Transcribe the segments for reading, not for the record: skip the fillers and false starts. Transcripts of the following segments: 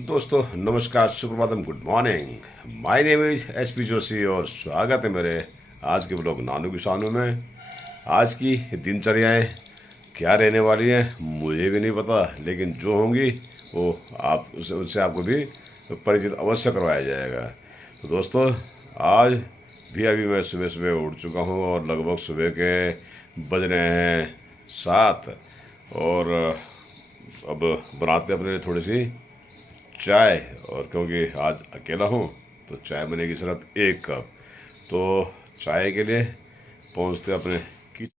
दोस्तों नमस्कार, सुप्रभातम, good morning. My name is SP Joshi और स्वागत है मेरे आज के ब्लॉग नानू किसानों में। आज की दिनचर्याएं क्या रहने वाली हैं मुझे भी नहीं पता, लेकिन जो होंगी वो आप उससे आपको भी परिचित अवश्य करवाया जाएगा। तो दोस्तों, आज भी अभी मैं सुबह सुबह उठ चुका हूँ और लगभग सुबह के बज रहे हैं 7। और अब बनाते अपने लिए थोड़ी सी चाय। और क्योंकि आज अकेला हूँ तो चाय बनेगी सिर्फ 1 कप। तो चाय के लिए पहुँचते अपने की।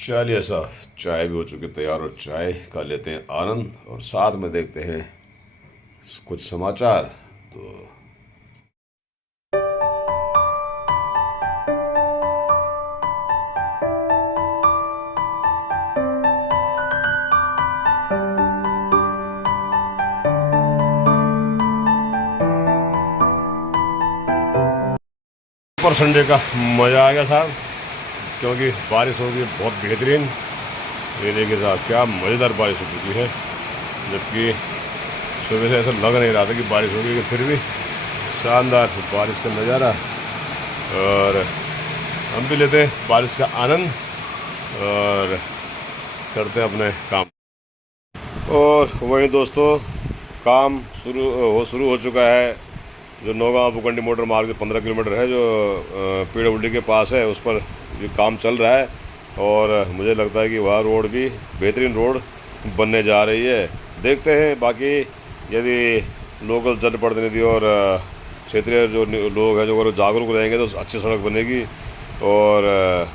चलिए साहब, चाय भी हो चुकी तैयार और चाय का लेते हैं आनंद और साथ में देखते हैं कुछ समाचार। तो पर संडे का मज़ा आ गया साहब, क्योंकि बारिश होगी बहुत बेहतरीन। ये देखिए साहब, क्या मज़ेदार बारिश हो चुकी है। जबकि सुबह से ऐसा लग नहीं रहा था कि बारिश होगी, कि फिर भी शानदार बारिश का नज़ारा। और हम भी लेते हैं बारिश का आनंद और करते हैं अपने काम। और वही दोस्तों, काम शुरू हो चुका है। जो नौगांव भूखंडी मोटर मार्ग 15 किलोमीटर है, जो PWD के पास है, उस पर ये काम चल रहा है। और मुझे लगता है कि वह रोड भी बेहतरीन रोड बनने जा रही है। देखते हैं बाकी, यदि लोकल जनप्रतिनिधि और क्षेत्रीय जो लोग हैं, जो अगर जागरूक रहेंगे तो अच्छी सड़क बनेगी। और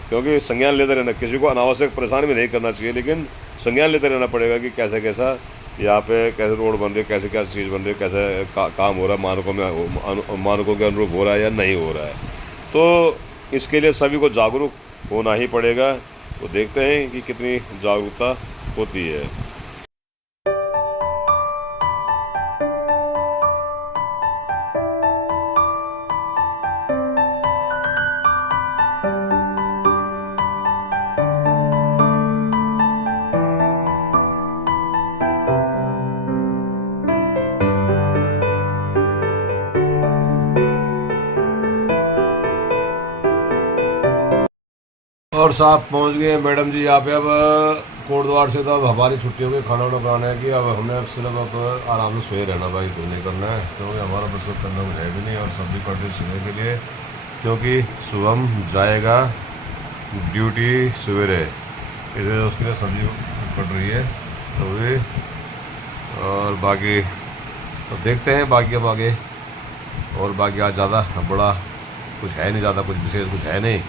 क्योंकि संज्ञान लेते रहना, किसी को अनावश्यक परेशान भी नहीं करना चाहिए, लेकिन संज्ञान लेते रहना पड़ेगा कि कैसा कैसा यहाँ पे कैसे रोड बन रही है, कैसे कैसे चीज़ बन रही है, कैसे काम हो रहा है, मानकों के अनुरूप हो रहा है या नहीं हो रहा है। तो इसके लिए सभी को जागरूक होना ही पड़ेगा। तो देखते हैं कि कितनी जागरूकता होती है। और साहब पहुंच गए मैडम जी यहाँ पे। अब कोटद्वार से तो अब हमारी छुट्टी हो गई खाना वाना बनाने की। अब हमें अब सिर्फ अब आराम से सोए रहना भाई, तो नहीं करना है, क्योंकि हमारा बस कुछ करना कुछ है भी नहीं। और सब्जी कट रही सुबह के लिए, क्योंकि शुभम जाएगा ड्यूटी सवेरे, इसलिए उसके लिए सब्जी कट रही है। तो भी और बाकी तो देखते हैं बाकी अब आगे। और बाकी आज ज़्यादा बड़ा कुछ है नहीं, ज़्यादा कुछ विशेष कुछ है नहीं,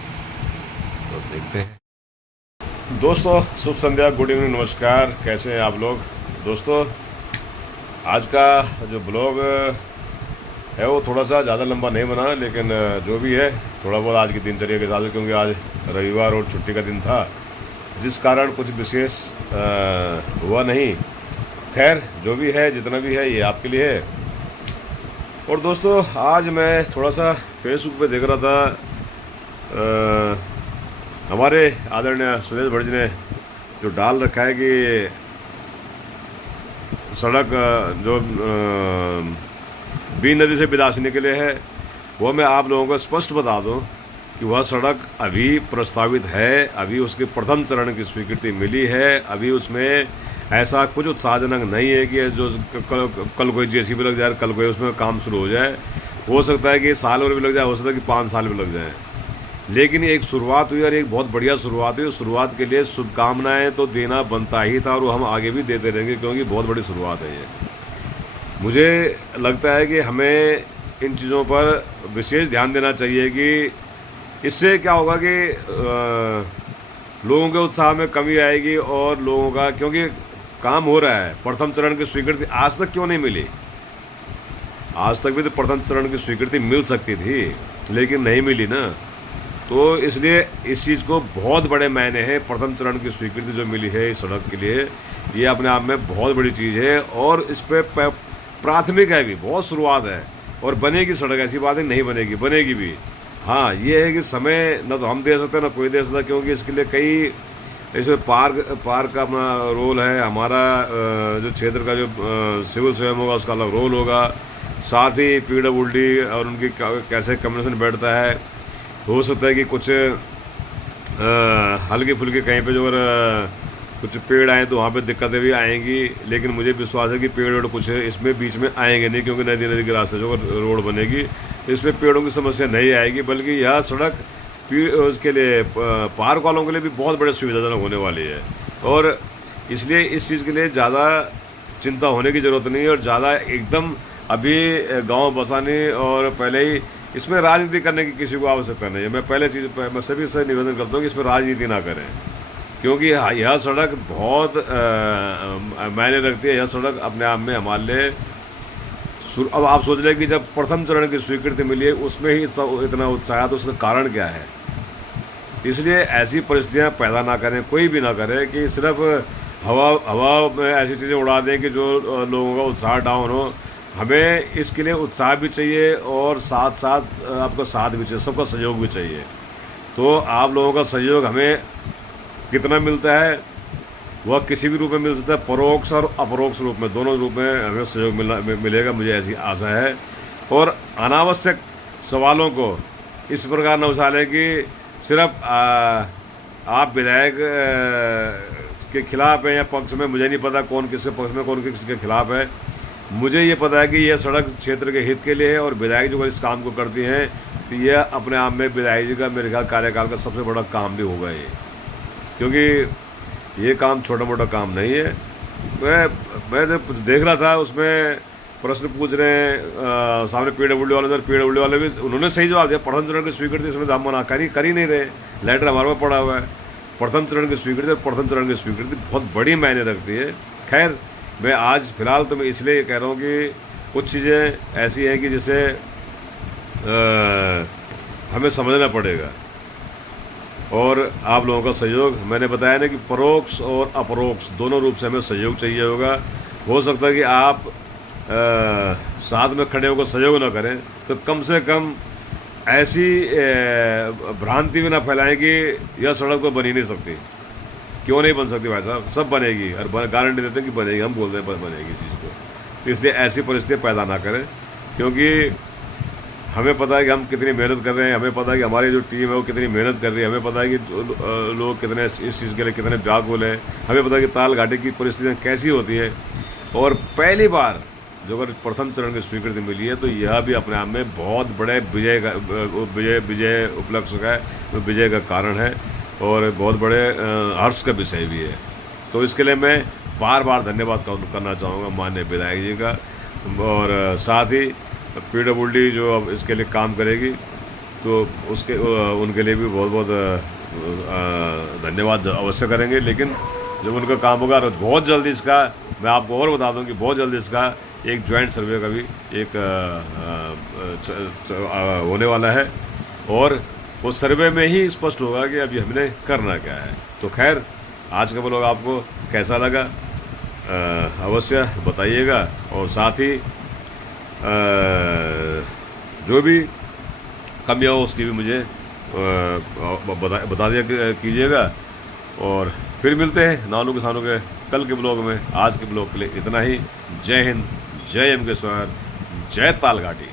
तो देखते हैं। दोस्तों शुभ संध्या, गुड इवनिंग, नमस्कार। कैसे हैं आप लोग? दोस्तों, आज का जो ब्लॉग है वो थोड़ा सा ज़्यादा लंबा नहीं बना, लेकिन जो भी है थोड़ा बहुत आज की दिनचर्या के हिसाब से, क्योंकि आज रविवार और छुट्टी का दिन था, जिस कारण कुछ विशेष हुआ नहीं। खैर, जो भी है, जितना भी है, ये आपके लिए है। और दोस्तों, आज मैं थोड़ा सा फेसबुक पे देख रहा था, हमारे आदरणीय सुरेश भट्ट जी ने जो डाल रखा है कि सड़क जो बीन नदी से बिलासनी के लिए है, वो मैं आप लोगों को स्पष्ट बता दूं कि वह सड़क अभी प्रस्तावित है। अभी उसके प्रथम चरण की स्वीकृति मिली है। अभी उसमें ऐसा कुछ उत्साहजनक नहीं है कि जो कल कोई JCB लग जाए, कल कोई उसमें काम शुरू हो जाए। हो सकता है कि साल भर भी लग जाए, हो सकता है कि 5 साल भी लग जाए, लेकिन एक शुरुआत हुई और एक बहुत बढ़िया शुरुआत हुई। शुरुआत के लिए शुभकामनाएं तो देना बनता ही था, और वो हम आगे भी देते रहेंगे, क्योंकि बहुत बड़ी शुरुआत है ये। मुझे लगता है कि हमें इन चीज़ों पर विशेष ध्यान देना चाहिए कि इससे क्या होगा कि लोगों के उत्साह में कमी आएगी और लोगों का, क्योंकि काम हो रहा है। प्रथम चरण की स्वीकृति आज तक क्यों नहीं मिली? आज तक भी तो प्रथम चरण की स्वीकृति मिल सकती थी, लेकिन नहीं मिली ना। तो इसलिए इस चीज़ को बहुत बड़े मायने हैं। प्रथम चरण की स्वीकृति जो मिली है इस सड़क के लिए, ये अपने आप में बहुत बड़ी चीज़ है और इस पर प्राथमिक है भी, बहुत शुरुआत है। और बनेगी सड़क, ऐसी बात नहीं बनेगी, बनेगी भी। हाँ, ये है कि समय न तो हम दे सकते ना कोई दे सकता, क्योंकि इसके लिए कई इसमें पार्क का अपना रोल है, हमारा जो क्षेत्र का जो सिविल स्वयं होगा उसका अलग रोल होगा, साथ ही PWD और उनकी कैसे कम्युनिकेशन बैठता है। हो सकता है कि कुछ हल्के फुल्के कहीं पे जो अगर कुछ पेड़ आए तो वहाँ पे दिक्कतें भी आएंगी, लेकिन मुझे विश्वास है कि पेड़ वेड़ कुछ इसमें बीच में आएंगे नहीं, क्योंकि नदी के रास्ते जो रोड बनेगी इसमें पेड़ों की समस्या नहीं आएगी, बल्कि यह सड़क उसके लिए पार्क वालों के लिए भी बहुत बड़े सुविधाजनक होने वाली है। और इसलिए इस चीज़ के लिए ज़्यादा चिंता होने की ज़रूरत नहीं है और ज़्यादा एकदम अभी गांव बसाने और पहले ही इसमें राजनीति करने की किसी को आवश्यकता नहीं है। मैं सभी से निवेदन करता हूँ कि इसमें राजनीति ना करें, क्योंकि यह सड़क बहुत मायने रखती है। यह सड़क अपने आप में हमारे लिए अब आप सोच रहे कि जब प्रथम चरण की स्वीकृति मिली है उसमें ही इतना उत्साह, तो उसका कारण क्या है? इसलिए ऐसी परिस्थितियां पैदा ना करें, कोई भी ना करे कि सिर्फ हवा में ऐसी चीज़ें उड़ा दें कि जो लोगों का उत्साह डाउन हो। हमें इसके लिए उत्साह भी चाहिए और साथ साथ आपका साथ भी चाहिए, सबका सहयोग भी चाहिए। तो आप लोगों का सहयोग हमें कितना मिलता है, वह किसी भी रूप में मिल सकता है, परोक्ष और अपरोक्ष रूप में, दोनों रूप में हमें सहयोग मिलेगा, मुझे ऐसी आशा है। और अनावश्यक सवालों को इस प्रकार न उछालें लें कि सिर्फ आप विधायक के खिलाफ हैं या पक्ष में। मुझे नहीं पता कौन किसके पक्ष में कौन किसके खिलाफ है। मुझे ये पता है कि यह सड़क क्षेत्र के हित के लिए है और विधायक जो इस काम को करती हैं, तो यह अपने आप में विधायक जी का मेरे ख्याल कार्यकाल का सबसे बड़ा काम भी होगा ये, क्योंकि ये काम छोटा मोटा काम नहीं है। मैं जब देख रहा था उसमें प्रश्न पूछ रहे हैं सामने PWD वाले भी उन्होंने सही जवाब दिया। प्रथम चरण की स्वीकृति इसमें हम मना कर ही नहीं रहे, लेटर हमारे पास पड़ा हुआ है। प्रथम चरण की स्वीकृति बहुत बड़ी मायने रखती है। खैर, मैं आज फिलहाल तो मैं इसलिए कह रहा हूँ कि कुछ चीज़ें ऐसी हैं कि जिसे हमें समझना पड़ेगा और आप लोगों का सहयोग, मैंने बताया ना कि परोक्ष और अपरोक्ष दोनों रूप से हमें सहयोग चाहिए होगा। हो सकता है कि आप साथ में खड़े होकर सहयोग ना करें, तो कम से कम ऐसी भ्रांति भी ना फैलाएं कि यह सड़क तो बन ही नहीं सकती। क्यों नहीं बन सकती भाई साहब? सब बनेगी और गारंटी देते हैं कि बनेगी, हम बोलते हैं बनेगी इस चीज़ को। इसलिए ऐसी परिस्थितियाँ पैदा ना करें, क्योंकि हमें पता है कि हम कितनी मेहनत कर रहे हैं, हमें पता है कि हमारी जो टीम है वो कितनी मेहनत कर रही है, हमें पता है कि लोग कितने इस चीज़ के लिए कितने व्याकुल हैं, हमें पता है कि ताल घाटी की परिस्थितियाँ कैसी होती हैं। और पहली बार जो अगर प्रथम चरण की स्वीकृति मिली है, तो यह भी अपने आप में बहुत बड़े विजय उपलक्ष्य का है, विजय का कारण है और बहुत बड़े हर्ष का विषय भी है। तो इसके लिए मैं बार बार धन्यवाद करना चाहूँगा माननीय विधायक जी का, और साथ ही PWD जो अब इसके लिए काम करेगी तो उनके लिए भी बहुत बहुत धन्यवाद अवश्य करेंगे। लेकिन जब उनका काम होगा तो बहुत जल्दी इसका, मैं आपको और बता दूं कि बहुत जल्दी इसका एक जॉइंट सर्वे का भी एक होने वाला है और वो सर्वे में ही स्पष्ट होगा कि अभी हमने करना क्या है। तो खैर, आज का ब्लॉग आपको कैसा लगा अवश्य बताइएगा, और साथ ही जो भी कमियाँ हो उसकी भी मुझे बता दिया कीजिएगा। और फिर मिलते हैं नानू किसानों के कल के ब्लॉग में। आज के ब्लॉग के लिए इतना ही। जय हिंद, जय एम के स्वार, जय ताल घाटी।